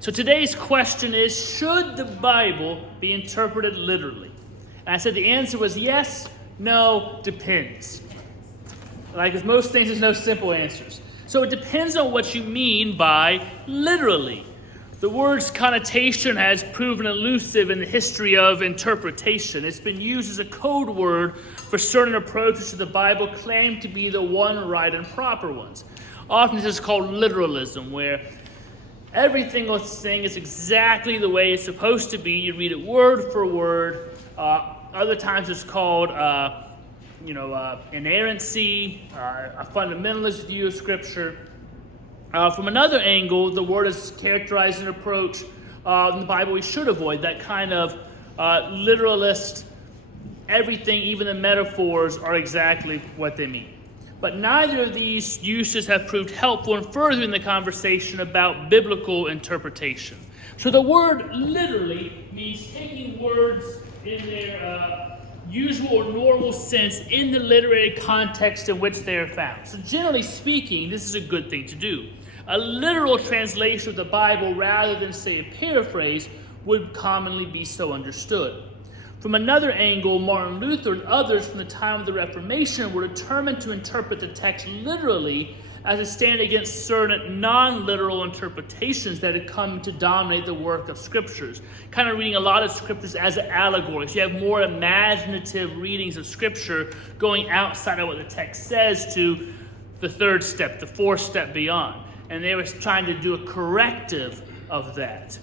So today's question is, should the Bible be interpreted literally? And I said the answer was yes, no, depends. Like with most things, there's no simple answers. So it depends on what you mean by literally. The word's connotation has proven elusive in the history of interpretation. It's been used as a code word for certain approaches to the Bible claimed to be the one right and proper ones. Often this is called literalism, where everything thing is exactly the way it's supposed to be. You read it word for word. Other times it's called inerrancy, a fundamentalist view of Scripture. From another angle, the word is characterized an approach in the Bible we should avoid, that kind of literalist, everything, even the metaphors, are exactly what they mean. But neither of these uses have proved helpful in furthering the conversation about biblical interpretation. So the word literally means taking words in their usual or normal sense in the literary context in which they are found. So generally speaking, this is a good thing to do. A literal translation of the Bible rather than, say, a paraphrase would commonly be so understood. From another angle, Martin Luther and others from the time of the Reformation were determined to interpret the text literally as a stand against certain non-literal interpretations that had come to dominate the work of Scriptures. Kind of reading a lot of Scriptures as allegories. You have more imaginative readings of Scripture going outside of what the text says to the third step, the fourth step beyond. And they were trying to do a corrective of that.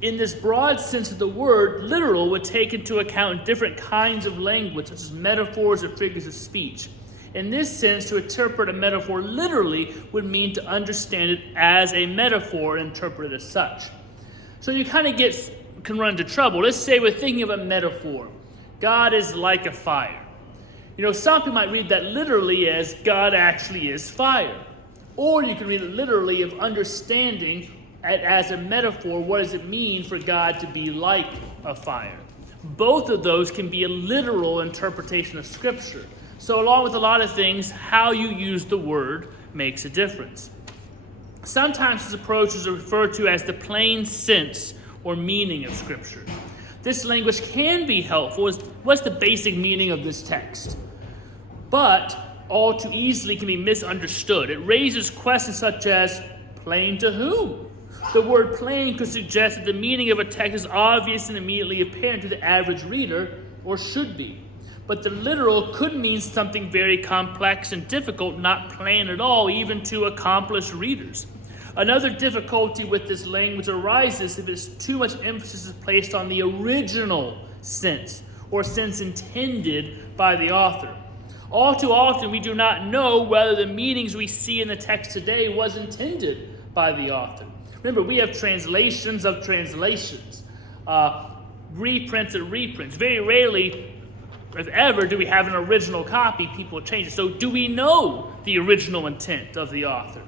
In this broad sense of the word, literal would take into account different kinds of language, such as metaphors or figures of speech. In this sense, to interpret a metaphor literally would mean to understand it as a metaphor and interpret it as such. So you kind of can run into trouble. Let's say we're thinking of a metaphor. God is like a fire. Some people might read that literally as God actually is fire. Or you can read it literally of understanding it as a metaphor. What does it mean for God to be like a fire? Both of those can be a literal interpretation of Scripture. So along with a lot of things, how you use the word makes a difference. Sometimes this approach is referred to as the plain sense or meaning of Scripture. This language can be helpful. What's the basic meaning of this text? But all too easily can be misunderstood. It raises questions such as, plain to whom? The word plain could suggest that the meaning of a text is obvious and immediately apparent to the average reader, or should be. But the literal could mean something very complex and difficult, not plain at all, even to accomplished readers. Another difficulty with this language arises if too much emphasis is placed on the original sense, or sense intended by the author. All too often, we do not know whether the meanings we see in the text today was intended by the author. Remember, we have translations of translations, reprints of reprints. Very rarely, if ever, do we have an original copy. People change it. So do we know the original intent of the author?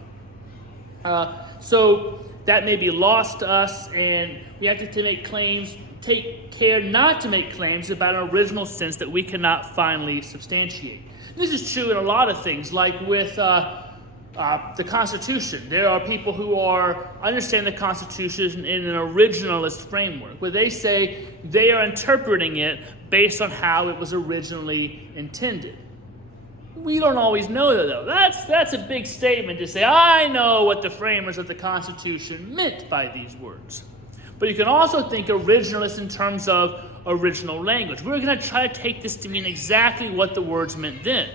So that may be lost to us, and we have to make claims. Take care not to make claims about an original sense that we cannot finally substantiate. This is true in a lot of things, like with the Constitution. There are people who understand the Constitution in an originalist framework, where they say they are interpreting it based on how it was originally intended. We don't always know that, though. That's a big statement to say, I know what the framers of the Constitution meant by these words. But you can also think originalist in terms of original language. We're going to try to take this to mean exactly what the words meant then.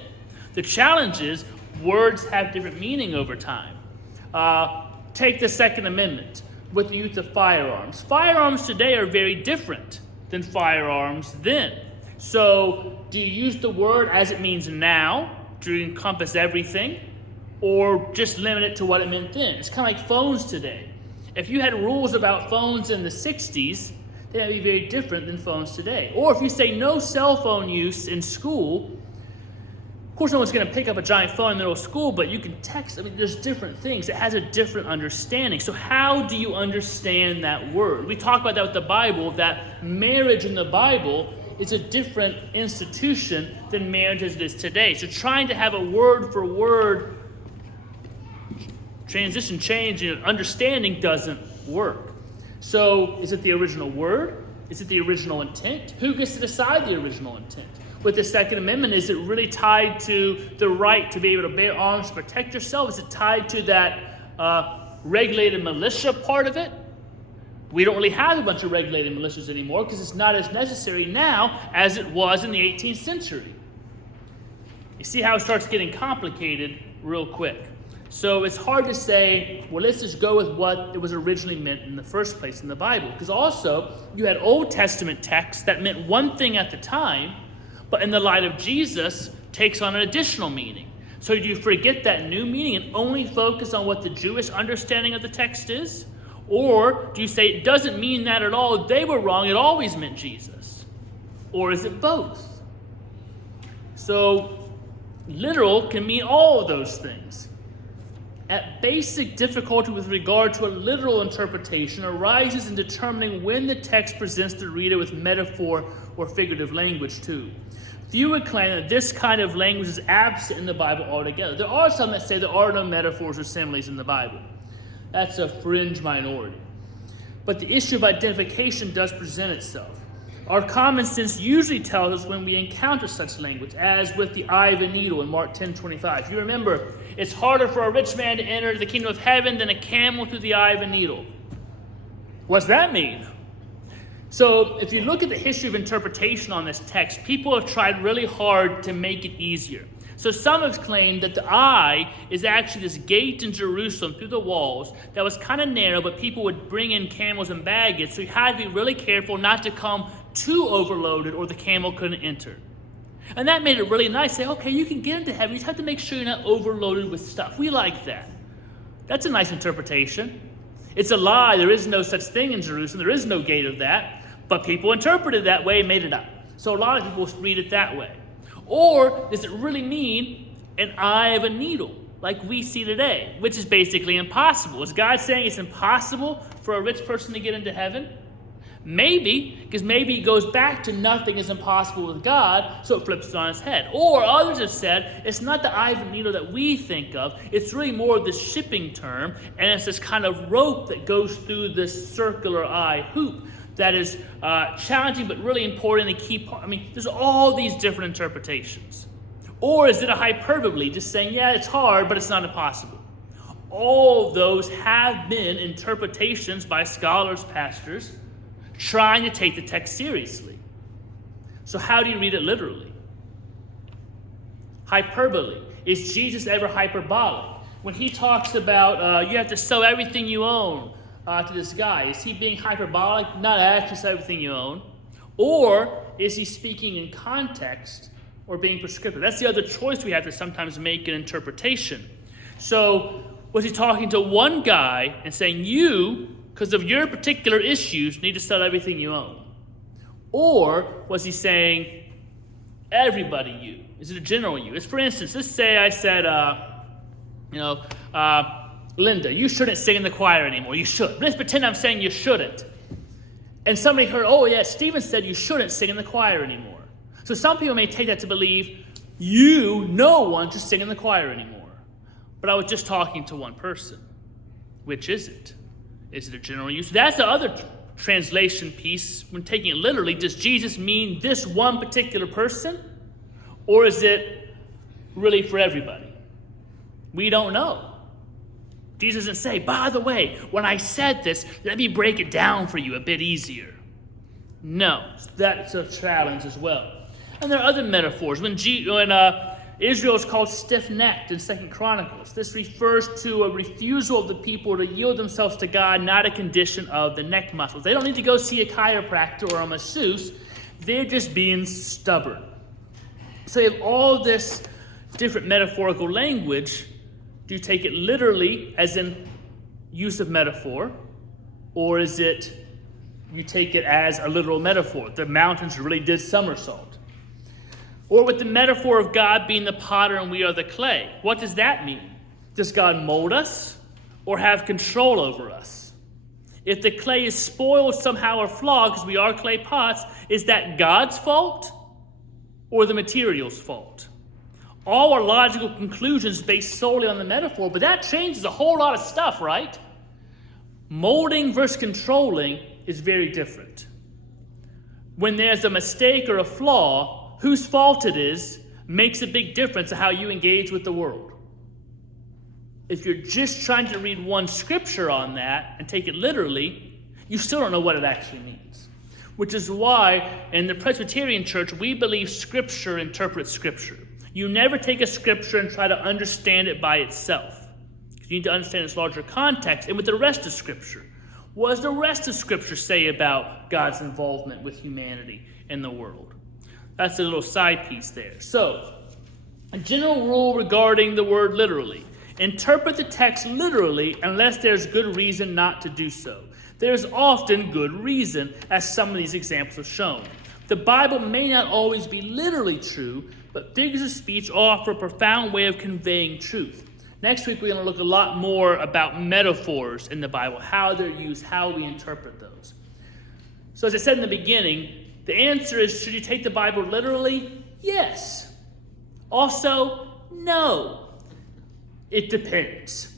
The challenge is words have different meaning over time. Take the Second Amendment with the use of firearms. Firearms today are very different than firearms then. So do you use the word as it means now to encompass everything, or just limit it to what it meant then? It's kind of like phones today. If you had rules about phones in the 60s, they'd be very different than phones today. Or if you say no cell phone use in school, of course no one's going to pick up a giant phone in the middle of school, but you can text. There's different things. It has a different understanding. So how do you understand that word? We talk about that with the Bible, that marriage in the Bible is a different institution than marriage as it is today. So trying to have a word for word transition change in understanding doesn't work. So is it the original word? Is it the original intent? Who gets to decide the original intent? With the Second Amendment, is it really tied to the right to be able to bear arms to protect yourself? Is it tied to that regulated militia part of it? We don't really have a bunch of regulated militias anymore because it's not as necessary now as it was in the 18th century. You see how it starts getting complicated real quick. So it's hard to say, well, let's just go with what it was originally meant in the first place in the Bible. Because also, you had Old Testament texts that meant one thing at the time, but in the light of Jesus, takes on an additional meaning. So do you forget that new meaning and only focus on what the Jewish understanding of the text is? Or do you say it doesn't mean that at all, they were wrong, it always meant Jesus? Or is it both? So literal can mean all of those things. At basic difficulty with regard to a literal interpretation arises in determining when the text presents the reader with metaphor or figurative language too. Few would claim that this kind of language is absent in the Bible altogether. There are some that say there are no metaphors or similes in the Bible. That's a fringe minority. But the issue of identification does present itself. Our common sense usually tells us when we encounter such language, as with the eye of a needle in Mark 10:25. You remember, it's harder for a rich man to enter the kingdom of heaven than a camel through the eye of a needle. What's that mean? So if you look at the history of interpretation on this text, people have tried really hard to make it easier. So some have claimed that the eye is actually this gate in Jerusalem through the walls that was kind of narrow, but people would bring in camels and baggage, so you had to be really careful not to come too overloaded or the camel couldn't enter. And that made it really nice. Say, okay, you can get into heaven, you just have to make sure you're not overloaded with stuff. We like that. That's a nice interpretation. It's a lie. There is no such thing in Jerusalem. There is no gate of that. But people interpreted it that way and made it up. So a lot of people read it that way. Or does it really mean an eye of a needle, like we see today, which is basically impossible? Is God saying it's impossible for a rich person to get into heaven? Maybe, because maybe it goes back to nothing is impossible with God, so it flips it on its head. Or others have said it's not the eye of a needle that we think of. It's really more of this shipping term, and it's this kind of rope that goes through this circular eye hoop that is challenging but really important and a key part. I mean, there's all these different interpretations. Or is it a hyperbole, just saying, yeah, it's hard, but it's not impossible? All of those have been interpretations by scholars, pastors, trying to take the text seriously. So how do you read it literally? Hyperbole. Is Jesus ever hyperbolic? When he talks about you have to sell everything you own to this guy, is he being hyperbolic? Not actually sell everything you own. Or is he speaking in context or being prescriptive? That's the other choice we have to sometimes make in interpretation. So was he talking to one guy and saying, you, because of your particular issues, need to sell everything you own? Or was he saying, everybody you? Is it a general you? It's, for instance, let's say I said, Linda, you shouldn't sing in the choir anymore. You should. Let's pretend I'm saying you shouldn't. And somebody heard, oh yeah, Stephen said you shouldn't sing in the choir anymore. So some people may take that to believe no one should sing in the choir anymore. But I was just talking to one person. Which is it? Is it a general use? That's the other translation piece. When taking it literally, does Jesus mean this one particular person? Or is it really for everybody? We don't know. Jesus doesn't say, by the way, when I said this, let me break it down for you a bit easier. No, that's a challenge as well. And there are other metaphors. When Israel is called stiff-necked in 2 Chronicles, this refers to a refusal of the people to yield themselves to God, not a condition of the neck muscles. They don't need to go see a chiropractor or a masseuse. They're just being stubborn. So you have all this different metaphorical language. Do you take it literally, as in use of metaphor, or is it you take it as a literal metaphor? The mountains really did somersault. Or with the metaphor of God being the potter and we are the clay. What does that mean? Does God mold us or have control over us? If the clay is spoiled somehow or flawed, because we are clay pots, is that God's fault or the material's fault? All our logical conclusions based solely on the metaphor, but that changes a whole lot of stuff, right? Molding versus controlling is very different. When there's a mistake or a flaw, whose fault it is makes a big difference in how you engage with the world. If you're just trying to read one scripture on that and take it literally, you still don't know what it actually means. Which is why in the Presbyterian Church, we believe Scripture interprets Scripture. You never take a Scripture and try to understand it by itself. You need to understand its larger context and with the rest of Scripture. What does the rest of Scripture say about God's involvement with humanity and the world? That's a little side piece there. So, a general rule regarding the word literally. Interpret the text literally unless there's good reason not to do so. There's often good reason, as some of these examples have shown. The Bible may not always be literally true, but figures of speech offer a profound way of conveying truth. Next week, we're going to look a lot more about metaphors in the Bible, how they're used, how we interpret those. So as I said in the beginning, the answer is, should you take the Bible literally? Yes. Also, no. It depends.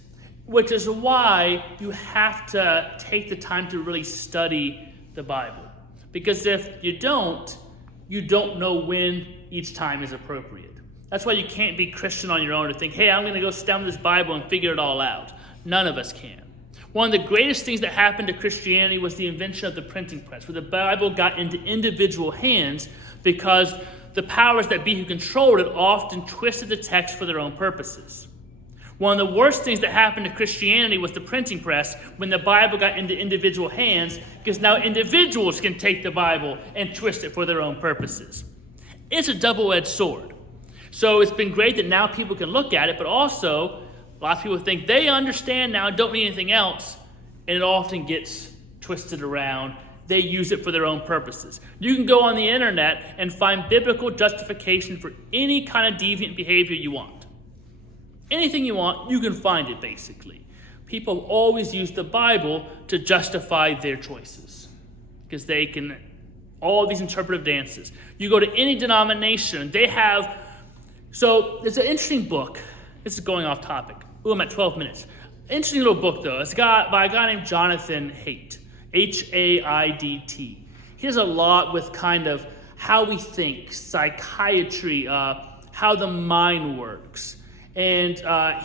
Which is why you have to take the time to really study the Bible. Because if you don't know when each time is appropriate. That's why you can't be Christian on your own to think, hey, I'm going to go sit down with this Bible and figure it all out. None of us can. One of the greatest things that happened to Christianity was the invention of the printing press, where the Bible got into individual hands because the powers that be who controlled it often twisted the text for their own purposes. One of the worst things that happened to Christianity was the printing press when the Bible got into individual hands, because now individuals can take the Bible and twist it for their own purposes. It's a double-edged sword. So it's been great that now people can look at it, but also a lot of people think they understand now and don't need anything else, and it often gets twisted around. They use it for their own purposes. You can go on the internet and find biblical justification for any kind of deviant behavior you want. Anything you want, you can find it basically. People always use the Bible to justify their choices because they can, all these interpretive dances. You go to any denomination, they have. So there's an interesting book. This is going off topic. Ooh, I'm at 12 minutes. Interesting little book, though. It's by a guy named Jonathan Haidt, H-A-I-D-T. He does a lot with kind of how we think, psychiatry, how the mind works. And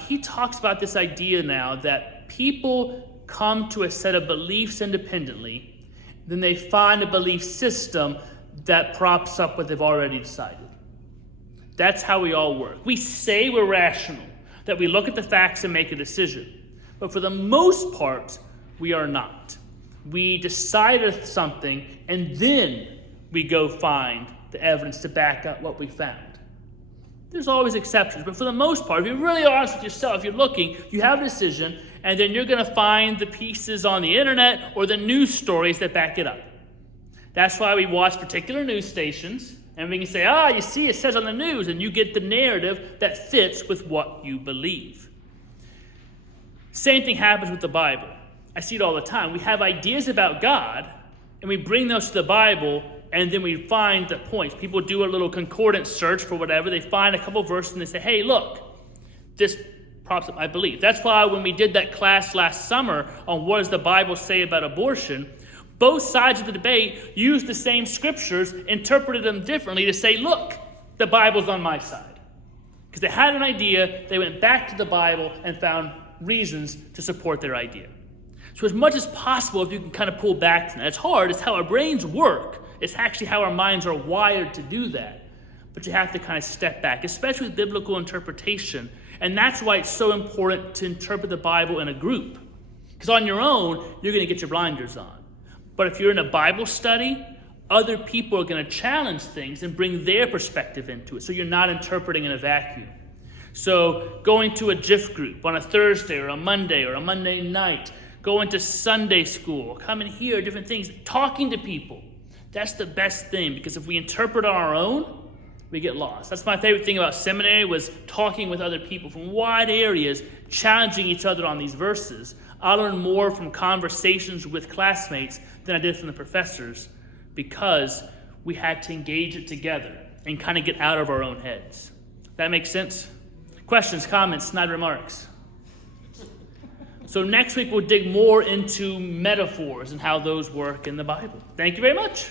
he talks about this idea now that people come to a set of beliefs independently, then they find a belief system that props up what they've already decided. That's how we all work. We say we're rational, that we look at the facts and make a decision. But for the most part, we are not. We decide something, and then we go find the evidence to back up what we found. There's always exceptions, but for the most part, if you're really honest with yourself, if you're looking, you have a decision, and then you're going to find the pieces on the internet or the news stories that back it up. That's why we watch particular news stations, and we can say, you see, it says on the news, and you get the narrative that fits with what you believe. Same thing happens with the Bible. I see it all the time. We have ideas about God, and we bring those to the Bible, and then we find the points. People do a little concordance search for whatever. They find a couple verses, and they say, hey, look, this props up my belief. That's why when we did that class last summer on what does the Bible say about abortion, both sides of the debate used the same scriptures, interpreted them differently to say, look, the Bible's on my side. Because they had an idea, they went back to the Bible and found reasons to support their idea. So as much as possible, if you can kind of pull back to that. It's hard, it's how our brains work. It's actually how our minds are wired to do that. But you have to kind of step back, especially with biblical interpretation. And that's why it's so important to interpret the Bible in a group. Because on your own, you're going to get your blinders on. But if you're in a Bible study, other people are going to challenge things and bring their perspective into it. So you're not interpreting in a vacuum. So going to a GIF group on a Thursday or a Monday night, going to Sunday school, coming here, different things, talking to people. That's the best thing, because if we interpret on our own, we get lost. That's my favorite thing about seminary, was talking with other people from wide areas, challenging each other on these verses. I learned more from conversations with classmates than I did from the professors, because we had to engage it together and kind of get out of our own heads. That makes sense? Questions, comments, snide remarks? So next week we'll dig more into metaphors and how those work in the Bible. Thank you very much.